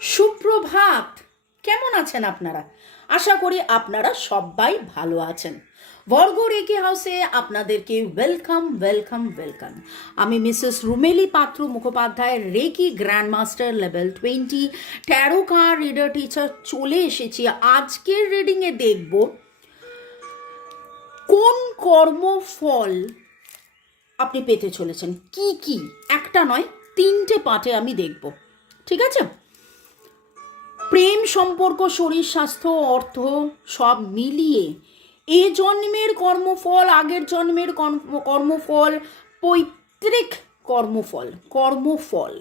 সুপ্রভাত। কেমন আছেন আপনারা? আশা করি আপনারা সবাই ভালো আছেন। বর্গ রেকি হাউসে আপনাদেরকে ওয়েলকাম ওয়েলকাম ওয়েলকাম। আমি Mrs Rumeli Patra Mukhopadhyay, Reiki grand master level twenty, tarot card reader teacher চলে এসেছি। আজকের রিডিংয়ে দেখব কোন কর্মফল আপনি পেতে চলেছেন। কি কি? একটা নয়, তিনটে পার্টে আমি দেখব। ঠিক আছে? সম্পর্ক, শরীর, স্বাস্থ্য, অর্থ সব মিলিয়ে এ জন্মের কর্মফল, আগের জন্মের কর্ম- কর্মফল, পৈতৃক কর্মফল কর্মফল।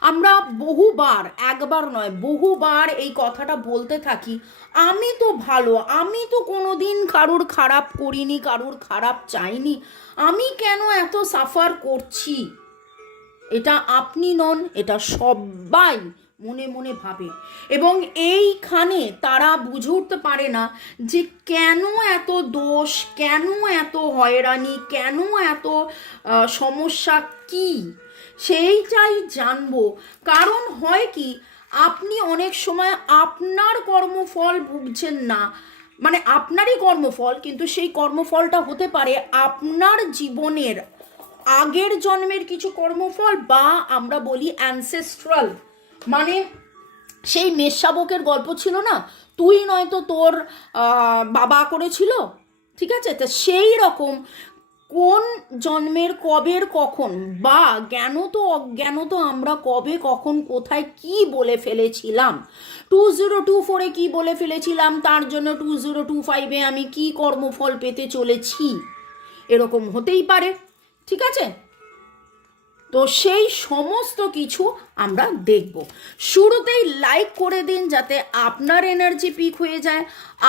আমরা বহুবার, একবার নয়, বহুবার এই কথাটা বলতে থাকি, আমি তো ভালো, আমি তো কোনোদিন কারুর খারাপ করিনি, কারুর খারাপ চাইনি, আমি কেন এত সাফার করছি? এটা আপনি নন, এটা সবাই মনে মনে ভাবে। এবং এইখানে তারা বুঝে উঠতে পারে না যে কেন এত দোষ, কেন এত হয়রানি, কেন এত সমস্যা কি? সেইটাই জানব। কারণ হয় কি, আপনি অনেক সময় আপনার কর্মফল ভুগছেন না। মানে আপনারই কর্মফল, কিন্তু সেই কর্মফলটা হতে পারে আপনার জীবনের আগের জন্মের কিছু কর্মফল বা আমরা বলি অ্যানসেস্ট্রাল মানে সেই মেষশাবকের গল্প ছিল না? তুই নয়তো তোর বাবা করেছিল? ঠিক আছে? তা সেই রকম কোন জন্মের, কবের, কখন বা জ্ঞান তো অজ্ঞান তো আমরা কবে, কখন, কোথায় কি বলে ফেলেছিলাম? টু জিরো টু ফোরে কী বলে ফেলেছিলাম? তার জন্য টু জিরো টু ফাইভে আমি কি কর্মফল পেতে চলেছি? এরকম হতেই পারে। ঠিক আছে? তো সেই সমস্ত কিছু আমরা দেখব। শুরুতেই লাইক করে দিন যাতে আপনার এনার্জি পিক হয়ে যায়।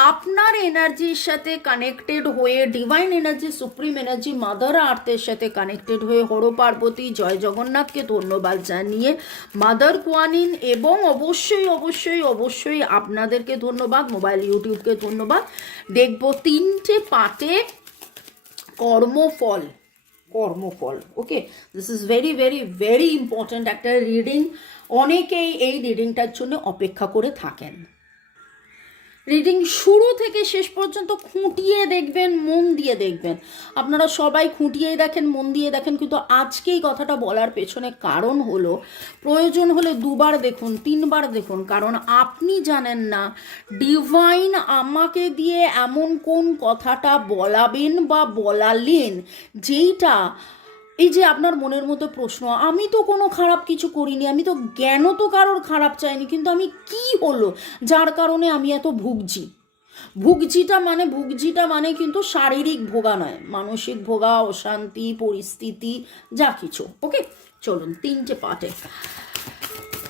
আপনার এনার্জির সাথে কানেক্টেড হয়ে divine energy supreme energy mother আর্থের সাথে কানেক্টেড হয়ে হর পার্বতী, জয় জগন্নাথকে ধন্যবাদ জানিয়ে মাদার কোয়ানিন এবং অবশ্যই অবশ্যই অবশ্যই আপনাদেরকে ধন্যবাদ মোবাইল ইউটিউবকে ধন্যবাদ। দেখব তিনটে পাটে কর্মফল। কর্মফল। Okay this is very very very important একটা রিডিং অনেকেই এই রিডিংটার জন্য অপেক্ষা করে থাকেন। রিডিং শুরু থেকে শেষ পর্যন্ত খুঁটিয়ে দেখবেন, মন দিয়ে দেখবেন। আপনারা সবাই খুঁটিয়েই দেখেন, মন দিয়ে দেখেন, কিন্তু আজকেই কথাটা বলার পেছনে কারণ হলো, প্রয়োজন হলে দুবার দেখুন, তিনবার দেখুন, কারণ আপনি জানেন না ডিভাইন আমাকে দিয়ে এমন কোন কথাটা বলাবেন বা বলালেন, যেইটা এই যে আপনার মনের মতো প্রশ্ন, আমি তো কোনো খারাপ কিছু করিনি, আমি তো জ্ঞান তো কারোর খারাপ চাইনি, কিন্তু আমি কি হলো, যার কারণে আমি এত ভুগছি? ভুগজিটা মানে ভুগজিটা মানে কিন্তু শারীরিক ভোগা নয়, মানসিক ভোগা, অশান্তি, পরিস্থিতি, যা কিছু, ওকে? চলুন, তিনটে পার্টে।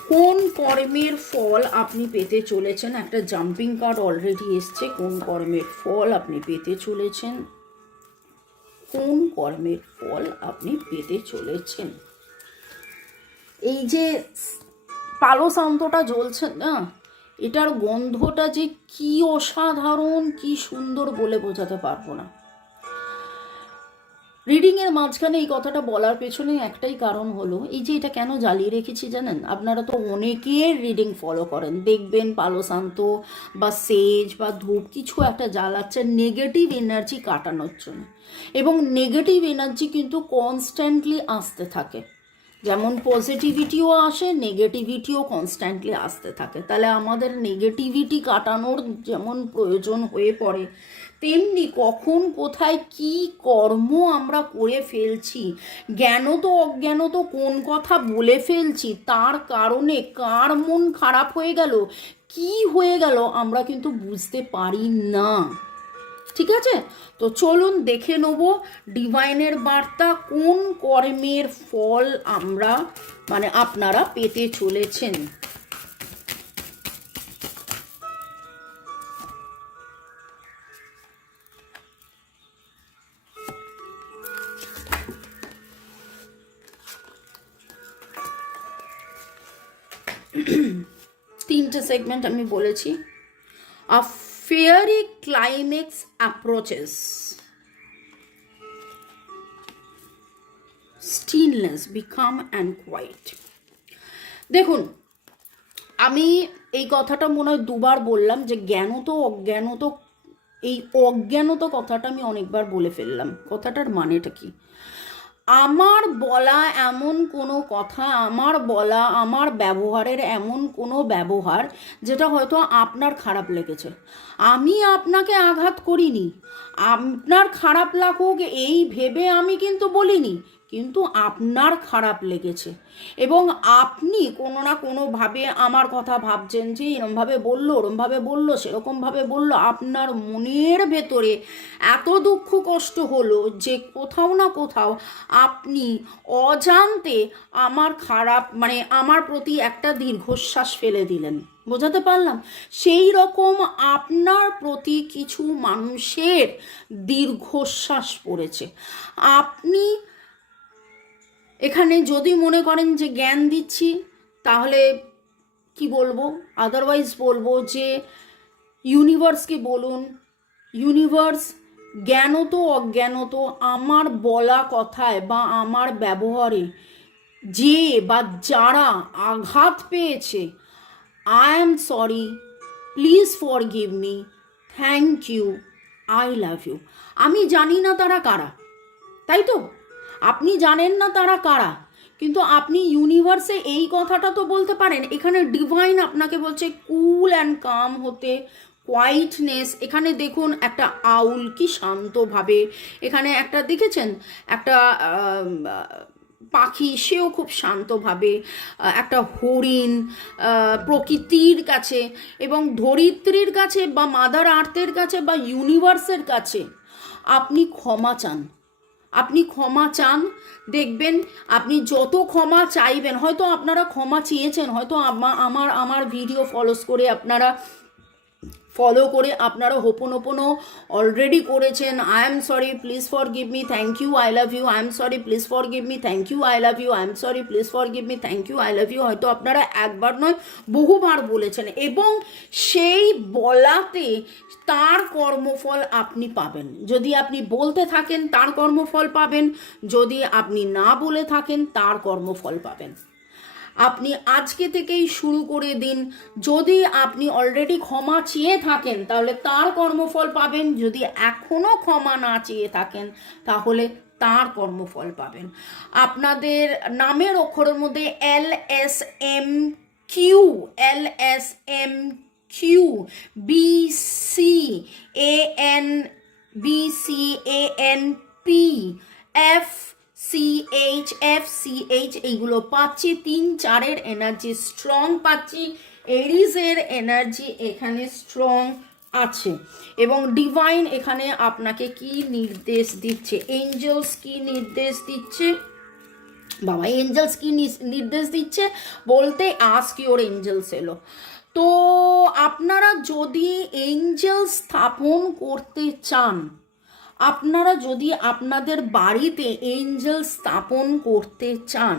কোন কর্মের ফল আপনি পেতে চলেছেন? একটা জাম্পিং কার্ড অলরেডি এসছে, কোন কর্মের ফল আপনি পেতে চলেছেন? কোন কর্মের ফল আপনি পেতে চলেছেন? এই যে পালো শান্তটা জ্বলছে না, এটার গন্ধটা যে কি অসাধারণ, কি সুন্দর বলে বোঝাতে পারব না। রিডিংয়ের মাঝখানে এই কথাটা বলার পেছনে একটাই কারণ হলো, এই যে এটা কেন জ্বালিয়ে রেখেছি জানেন? আপনারা তো অনেকের রিডিং ফলো করেন। দেখবেন পালোশান্ত বা সেজ বা ধূপ কিছু একটা জ্বালাচ্ছে নেগেটিভ এনার্জি কাটানোর জন্য। এবং নেগেটিভ এনার্জি কিন্তু কনস্ট্যান্টলি আসতে থাকে। যেমন পজিটিভিটিও আসে নেগেটিভিটিও কনস্ট্যান্টলি আসতে থাকে। তাহলে আমাদের নেগেটিভিটি কাটানোর যেমন প্রয়োজন হয়ে পড়ে তেমনি কখন, কোথায় কি কর্ম আমরা করে ফেলছি জ্ঞান তো অজ্ঞান তো কোন কথা বলে ফেলছি, তার কারণে কার মন খারাপ হয়ে গেল, কি হয়ে গেল আমরা কিন্তু বুঝতে পারি না। ঠিক আছে? তো চলুন দেখে নেব ডিভাইনের বার্তা, কোন কর্মের ফল আমরা মানে আপনারা পেতে চলেছেন। তিনটে সেগমেন্ট আমি বলেছি। A fairy climax approaches stillness become and quiet দেখুন, আমি এই কথাটা মনে হয় দুবার বললাম যে জ্ঞানত, অজ্ঞানত, এই অজ্ঞানত কথাটা আমি অনেকবার বলে ফেললাম। কথাটার মানেটা কি? আমার বলা এমন কোনো কথা, আমার বলা, আমার ব্যবহারের এমন কোনো ব্যবহার যেটা হয়তো আপনার খারাপ লেগেছে। আমি আপনাকে আঘাত করিনি। আপনার খারাপ লাগুক এই ভেবে আমি কিন্তু বলিনি। কিন্তু আপনার খারাপ লেগেছে। এবং আপনি কোনো না কোনোভাবে আমার কথা ভাবছেন যে এরমভাবে বলল, ওরমভাবে বলল, সেরকমভাবে বলল। আপনার মনের ভেতরে এত দুঃখ কষ্ট হলো যে কোথাও না কোথাও আপনি অজান্তে আমার খারাপ মানে আমার প্রতি একটা দীর্ঘশ্বাস ফেলে দিলেন। বোঝাতে পারলাম? সেই রকম আপনার প্রতি কিছু মানুষের দীর্ঘশ্বাস পড়েছে। আপনি এখানে যদি মনে করেন যে জ্ঞান দিচ্ছি, তাহলে কি বলব? আদারওয়াইজ বলব যে ইউনিভার্সকে বলুন ইউনিভার্স জ্ঞানত অজ্ঞানত, আমার বলা কথায় বা আমার ব্যবহারে যে বা যারা আঘাত পেয়েছে I am sorry please forgive me thank you I love you আমি জানি না তারা কারা, তাই তো? আপনি জানেন না তারা কারা, কিন্তু আপনি ইউনিভার্সে এই কথাটা তো বলতে পারেন, এখানে ডিভাইন আপনাকে বলছে কুল অ্যান্ড কাম হতে কোয়াইটনেস এখানে দেখুন একটা আউল কি শান্তভাবে, এখানে একটা দেখেছেন? একটা পাখি, সেও খুব শান্তভাবে একটা হরিণ প্রকৃতির কাছে এবং ধরিত্রীর কাছে বা মাদার আর্থের কাছে বা ইউনিভার্সের কাছে, আপনি ক্ষমা চান। আপনি ক্ষমা চান, দেখবেন আপনি যত ক্ষমা চাইবেন, হয়তো আপনারা ক্ষমা চেয়েছেন, হয়তো আমার আমার ভিডিও ফলোস করে আপনারা ফলো করে আপনারা হোপন ওপনও অলরেডি করেছেন। I am sorry please forgive me thank you I love you I am sorry please forgive me thank you I love you I am sorry please forgive me thank you I love you হয়তো আপনারা একবার নয়, বহুবার বলেছেন। এবং সেই বলাতে তার কর্মফল আপনি পাবেন। যদি আপনি বলতে থাকেন তার কর্মফল পাবেন, যদি আপনি না বলে থাকেন তার কর্মফল পাবেন। আপনি আজকে থেকেই শুরু করে দিন। যদি আপনি অলরেডি ক্ষমা চেয়ে থাকেন, তাহলে তার কর্মফল পাবেন। যদি এখনও ক্ষমা না চেয়ে থাকেন, তাহলে তার কর্মফল পাবেন। আপনাদের নামের অক্ষরের মধ্যে L S M Q, L S M Q, B C এইগুলো পাচ্ছি। তিন চারের এনার্জি স্ট্রং পাচ্ছি। এরিজের এনার্জি এখানে স্ট্রং আছে। এবং ডিভাইন এখানে আপনাকে কি নির্দেশ দিচ্ছে? এঞ্জেলস কি নির্দেশ দিচ্ছে? বাবা এঞ্জেলস কি নির্দেশ দিচ্ছে? বলতে আস্ক ইওর এঞ্জেলস এলো। তো আপনারা যদি এঞ্জেল স্থাপন করতে চান আপনারা যদি আপনাদের বাড়িতে এঞ্জেল স্থাপন করতে চান,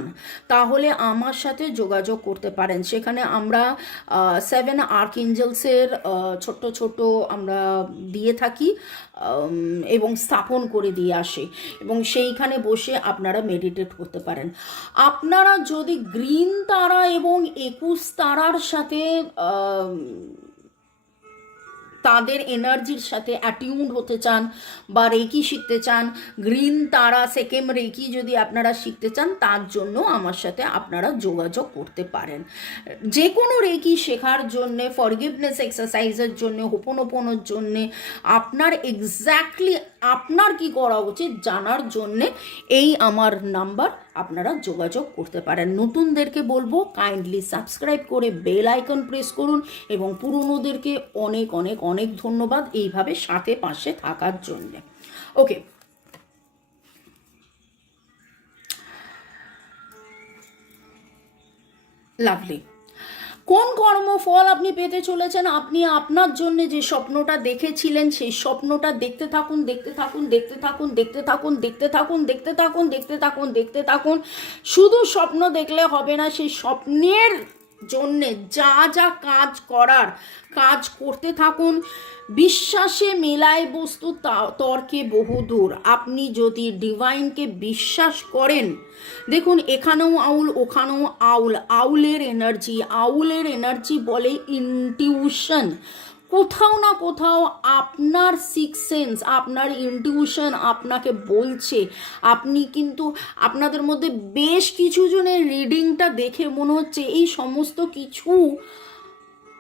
তাহলে আমার সাথে যোগাযোগ করতে পারেন। সেখানে আমরা সেভেন আর্ক এঞ্জেলসের ছোট্ট ছোট আমরা দিয়ে থাকি এবং স্থাপন করে দিয়ে আসি। এবং সেইখানে বসে আপনারা মেডিটেট করতে পারেন। আপনারা যদি গ্রিন তারা এবং একুশ তারার সাথে তাদের এনার্জির সাথে অ্যাটিউড হতে চান বা রেকি শিখতে চান, গ্রিন তারা, সেকেম রেকি যদি আপনারা শিখতে চান, তার জন্য আমার সাথে আপনারা যোগাযোগ করতে পারেন। যে কোনো রেকি শেখার জন্যে ফরগিভনেস এক্সারসাইজের জন্য হোপনোপনোর জন্যে, আপনার এক্স্যাক্টলি আপনার কি করা উচিত জানার জন্যে এই আমার নাম্বার। আপনারা যোগাযোগ করতে পারেন। নতুনদেরকে বলব কাইন্ডলি সাবস্ক্রাইব করে বেল আইকন প্রেস করুন এবং পুরনোদেরকে অনেক অনেক অনেক ধন্যবাদ এইভাবে সাথে পাশে থাকার জন্যে। ওকে লাভলি কোন কর্মফল আপনি পেতে চলেছেন? আপনি আপনার জন্য যে স্বপ্নটা দেখেছিলেন, সেই স্বপ্নটা দেখতে থাকুন দেখতে থাকুন দেখতে থাকুন দেখতে থাকুন দেখতে থাকুন দেখতে থাকুন দেখতে থাকুন দেখতে থাকুন। শুধু স্বপ্ন দেখলে হবে না, সেই স্বপ্নের জন্যে যা যা কাজ করার, কাজ করতে থাকুন। বিশ্বাসে মেলায় বস্তু তর্কে বহুদূর আপনি যদি ডিভাইনকে বিশ্বাস করেন, দেখুন এখানেও আউল, ওখানেও আউল। আউলের এনার্জি আউলের এনার্জি বলে ইনটিউশন কোথাও না কোথাও আপনার সিক্স সেন্স আপনার ইনটিউশন আপনাকে বলছে। আপনি কিন্তু আপনাদের মধ্যে বেশ কিছু জনের রিডিংটা দেখে মনে হচ্ছে এই সমস্ত কিছু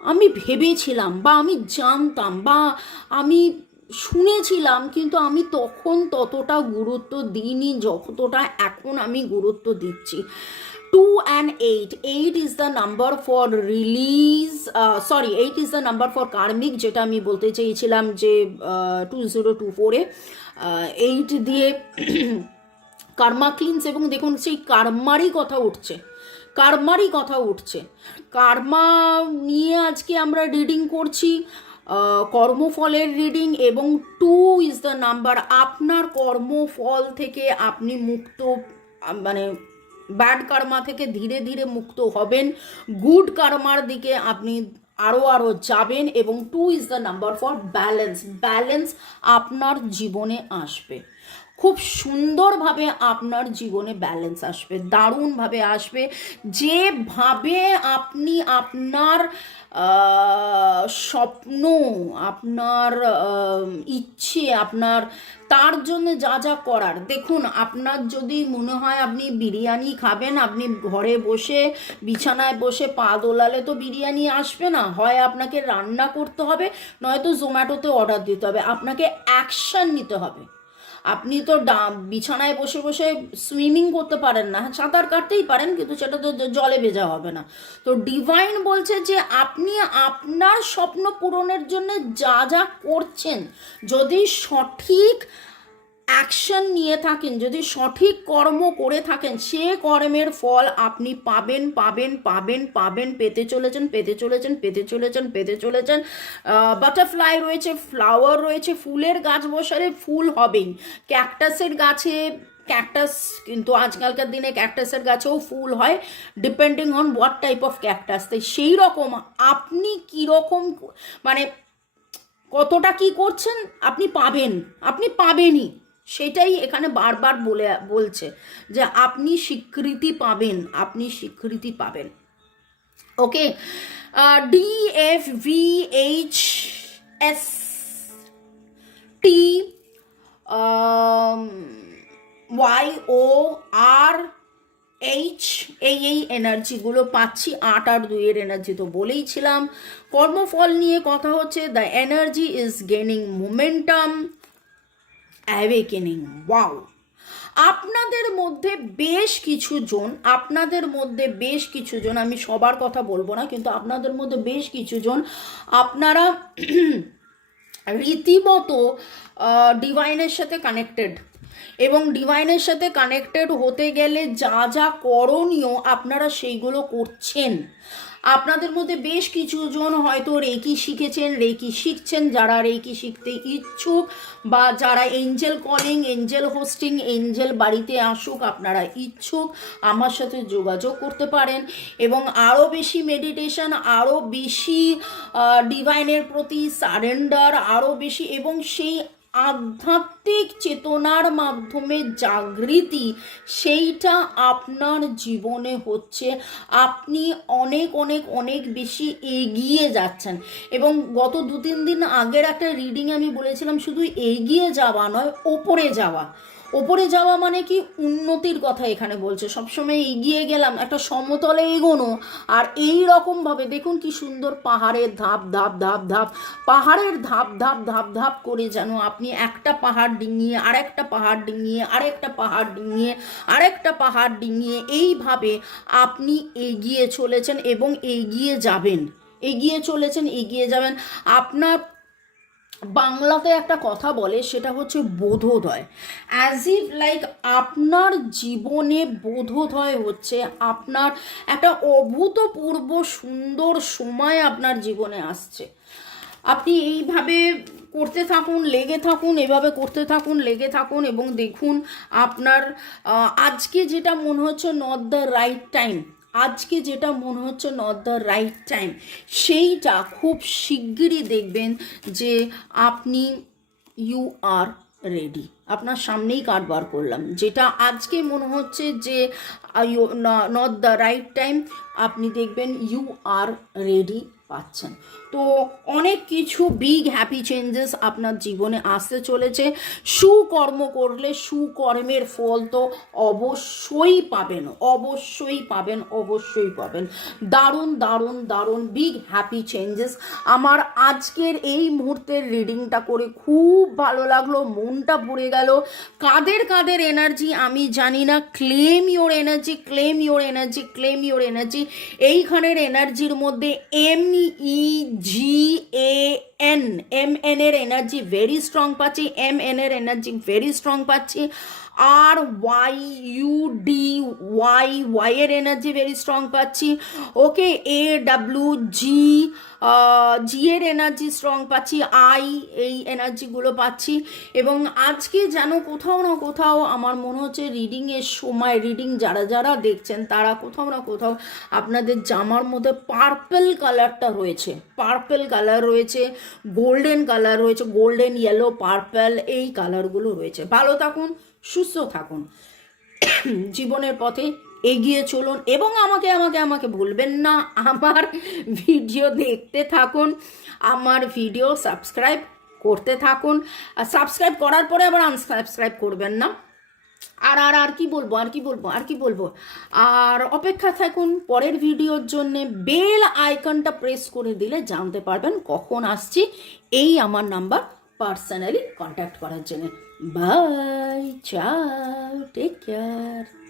আমি ভেবেছিলাম বা আমি জানতাম বা আমি শুনেছিলাম, কিন্তু আমি তখন ততটা গুরুত্ব দিইনি, যতটা এখন আমি গুরুত্ব দিচ্ছি। Two and eight eight is the number for release sorry eight is the number for karmic যেটা আমি বলতে চেয়েছিলাম যে টু জিরো টু ফোরে এইট দিয়ে কার্মা ক্লিনস এবং দেখুন, সেই কার্মারই কথা উঠছে। কার্মারই কথা উঠছে। কার্মা নিয়ে আজকে আমরা রিডিং করছি কর্মফলের রিডিং এবং টু ইজ দ্য নাম্বার আপনার কর্মফল থেকে আপনি মুক্ত মানে ব্যাড কার্মা থেকে ধীরে ধীরে মুক্ত হবেন। গুড কার্মার দিকে আপনি আরও আরও যাবেন এবং two is the number for balance balance আপনার জীবনে আসবে। খুব সুন্দরভাবে আপনার জীবনে ব্যালেন্স আসবে, দারুণভাবে আসবে। যেভাবে আপনি আপনার স্বপ্ন, আপনার ইচ্ছে, আপনার, তার জন্য যা যা করার, দেখুন, আপনার যদি মনে হয় আপনি বিরিয়ানি খাবেন, আপনি ঘরে বসে, বিছানায় বসে পা দোলালে তো বিরিয়ানি আসবে না। হয় আপনাকে রান্না করতে হবে, নয়তো জোম্যাটোতে অর্ডার দিতে হবে। আপনাকে অ্যাকশন নিতে হবে। আপনি তো বিছানায় বসে বসে সুইমিং করতে পারেন না। হ্যাঁ, সাঁতার কাটতেই পারেন কিন্তু সেটা তো জলে ভেজা হবে না। তো ডিভাইন বলছে যে আপনি আপনার স্বপ্ন পূরণের জন্য যা যা করছেন যদি সঠিক অ্যাকশন নিয়ে থাকেন, যদি সঠিক কর্ম করে থাকেন, সে কর্মের ফল আপনি পাবেন পাবেন পাবেন পাবেন, পেতে চলেছেন পেতে চলেছেন পেতে চলেছেন পেতে চলেছেন। বাটারফ্লাই রয়েছে ফ্লাওয়ার রয়েছে, ফুলের গাছ বসালে ফুল হবেই। ক্যাকটাসের গাছে ক্যাকটাস কিন্তু আজকালকার দিনে ক্যাকটাসের গাছেও ফুল হয় depending on what type of cactus তাই সেই রকম আপনি কীরকম মানে কতটা কি করছেন, আপনি পাবেন, আপনি পাবেনই। সেটাই এখানে বারবার বলে, বলছে যে আপনি স্বীকৃতি পাবেন, আপনি স্বীকৃতি পাবেন। Okay? D F V H S T Y O R H এই এই এনার্জিগুলো পাচ্ছি, আট আর দুইয়ের এনার্জি তো বলেইছিলাম কর্মফল নিয়ে কথা হচ্ছে the energy is gaining momentum awakening wow আপনাদের মধ্যে বেশ কিছু জন, আপনাদের মধ্যে বেশ কিছু জন, আমি সবার কথা বলব না, কিন্তু আপনাদের মধ্যে বেশ কিছু জন, আপনারা রীতিমতো ডিভাইনের সাথে কানেক্টেড এবং ডিভাইনের সাথে কানেক্টেড হতে গেলে যা যা করণীয় আপনারা সেইগুলো করছেন। আপনাদের মধ্যে বেশ কিছু জন হয়তো রেকি শিখেছেন, রেকি শিখছেন, যারা রেকি শিখতে ইচ্ছুক বা যারা angel calling angel hosting angel বাড়িতে আসুক, আপনারা ইচ্ছুক, আমার সাথে যোগাযোগ করতে পারেন এবং আরও বেশি মেডিটেশন আরও বেশি ডিভাইনের প্রতি সারেন্ডার আরও বেশি এবং সেই আধ্যাত্মিক চেতনার মাধ্যমে জাগৃতি, সেইটা আপনার জীবনে হচ্ছে। আপনি অনেক অনেক অনেক বেশি এগিয়ে যাচ্ছেন। এবং গত দু তিন দিন আগের একটা রিডিং আমি বলেছিলাম, শুধু এগিয়ে যাওয়া নয়, ওপরে যাওয়া। ওপরে যাওয়া মানে কি উন্নতির কথা এখানে বলছে। সবসময় এগিয়ে গেলাম, একটা সমতলে এগোনো। আর এই রকমভাবে দেখুন কি সুন্দর পাহাড়ের ধাপ ধাপ ধাপ ধাপ। পাহাড়ের ধাপ ধাপ ধাপ ধাপ করে যেন আপনি একটা পাহাড় ডিঙিয়ে, আরেকটা পাহাড় ডিঙিয়ে, আরেকটা পাহাড় ডিঙিয়ে, আরেকটা পাহাড় ডিঙিয়ে এইভাবে আপনি এগিয়ে চলেছেন এবং এগিয়ে যাবেন। এগিয়ে চলেছেন, এগিয়ে যাবেন। আপনার বাংলাতে একটা কথা বলে, সেটা হচ্ছে বোধোদয়। অ্যাজ ইফ লাইক আপনার জীবনে বোধোদয় হচ্ছে, আপনার একটা অভূতপূর্ব সুন্দর সময় আপনার জীবনে আসছে। আপনি এইভাবে করতে থাকুন, লেগে থাকুন, এভাবে করতে থাকুন, লেগে থাকুন এবং দেখুন আপনার আজকে যেটা মনে হচ্ছে নট দ্য রাইট টাইম আজকে যেটা মনে হচ্ছে নট দ্য রাইট টাইম সেইটা খুব শিগগিরই দেখবেন যে আপনি ইউ আর রেডি আপনার সামনেই কার্ড বার করলাম। যেটা আজকে মনে হচ্ছে যে নট দ্য রাইট টাইম আপনি দেখবেন ইউ আর রেডি পাচ্ছেন। তো অনেক কিছু বিগ হ্যাপি চেঞ্জেস আপনার জীবনে আসতে চলেছে। সুকর্ম করলে সুকর্মের ফল তো অবশ্যই পাবেন অবশ্যই পাবেন অবশ্যই পাবেন। দারুণ দারুণ দারুণ বিগ হ্যাপি চেঞ্জেস আমার আজকের এই মুহূর্তের রিডিংটা করে খুব ভালো লাগল, মনটা ভরে গেল। কাদের কাদের এনার্জি আমি জানি না। Claim your energy claim your energy claim your energy এইখানের এনার্জির মধ্যে M E G A N M N এর এনার্জি ভেরি স্ট্রং পাচ্ছি এম এন এর এনার্জি ভেরি স্ট্রং পাচ্ছি আর Y U D Y Y এর এনার্জি ভেরি স্ট্রং পাচ্ছি okay এ W জি জি এর এনার্জি স্ট্রং পাচ্ছি আই এই এনার্জিগুলো পাচ্ছি, এবং আজকে যেন কোথাও না কোথাও আমার মনে হচ্ছে রিডিংয়ের সময় রিডিং যারা যারা দেখছেন তারা কোথাও না কোথাও আপনাদের জামার মধ্যে পার্পেল কালারটা রয়েছে পার্পেল কালার রয়েছে গোল্ডেন কালার রয়েছে, গোল্ডেন ইয়েলো পার্পেল এই কালারগুলো রয়েছে। ভালো থাকুন, সুস্থ থাকুন। জীবনের পথে এগিয়ে চলুন এবং আমাকে আমাকে আমাকে ভুলবেন না, আমার ভিডিও দেখতে থাকুন, আমার ভিডিও সাবস্ক্রাইব করতে থাকুন। আর সাবস্ক্রাইব করার পরে আবার আনসাবস্ক্রাইব করবেন না। আর আর আর কি বলব, আর কি বলব, আর কি বলব? আর অপেক্ষা থাকুন, পরের ভিডিওর জন্য বেল আইকনটা প্রেস করে দিলে জানতে পারবেন কখন আসছি এই আমার নাম্বার পার্সোনালি কন্ট্যাক্ট করার জন্য। বাই, চাও টেক কেয়ার